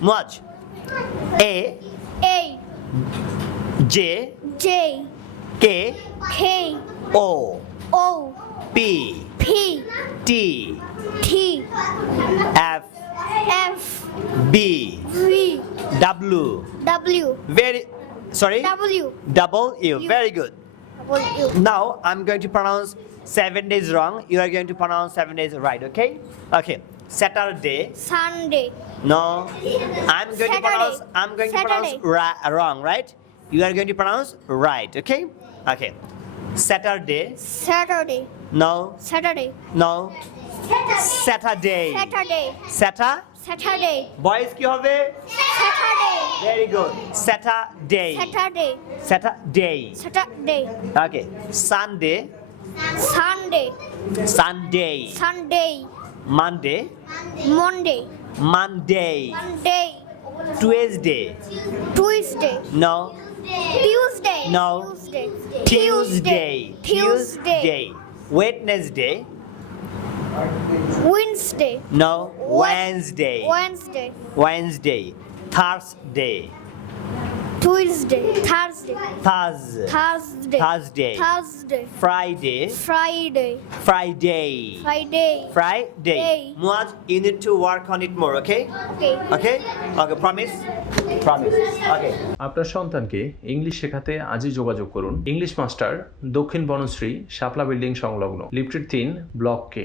Muaj. A A J. J. K. K. O. O. P. P. T. T. F. F. B. V. W. W. Very sorry? W. Double U. Very good. Now I'm going to pronounce seven days wrong you are going to pronounce seven days right okay okay Saturday Sunday no I'm going to Saturday. pronounce I'm going to pronounce Saturday. ra- wrong right you are going to pronounce right okay okay Saturday Saturday no Saturday no Saturday Saturday Sata Saturday বয়েস কি হবে Saturday very good Saturday Saturday Saturday Saturday okay Sunday Sunday. Sunday. Sunday. Monday. Monday. Monday. Monday. Tuesday. Tuesday. No. Tuesday. No. Tuesday. Tuesday. Tuesday. Wednesday. Wednesday. No. Wednesday. Wednesday. Wednesday. Thursday. Tuesday Thursday Thursday Thursday. Thursday Friday Friday Friday Friday Friday. Day. Muaz, you need to work on it more, okay? Okay Okay? Okay, promise? Promise. Okay. আপনার সন্তানকে English শেখাতে আজই যোগাযোগ করুন English master দক্ষিণ Banasree Shapla building সংলগ্ন lifted তিন block কে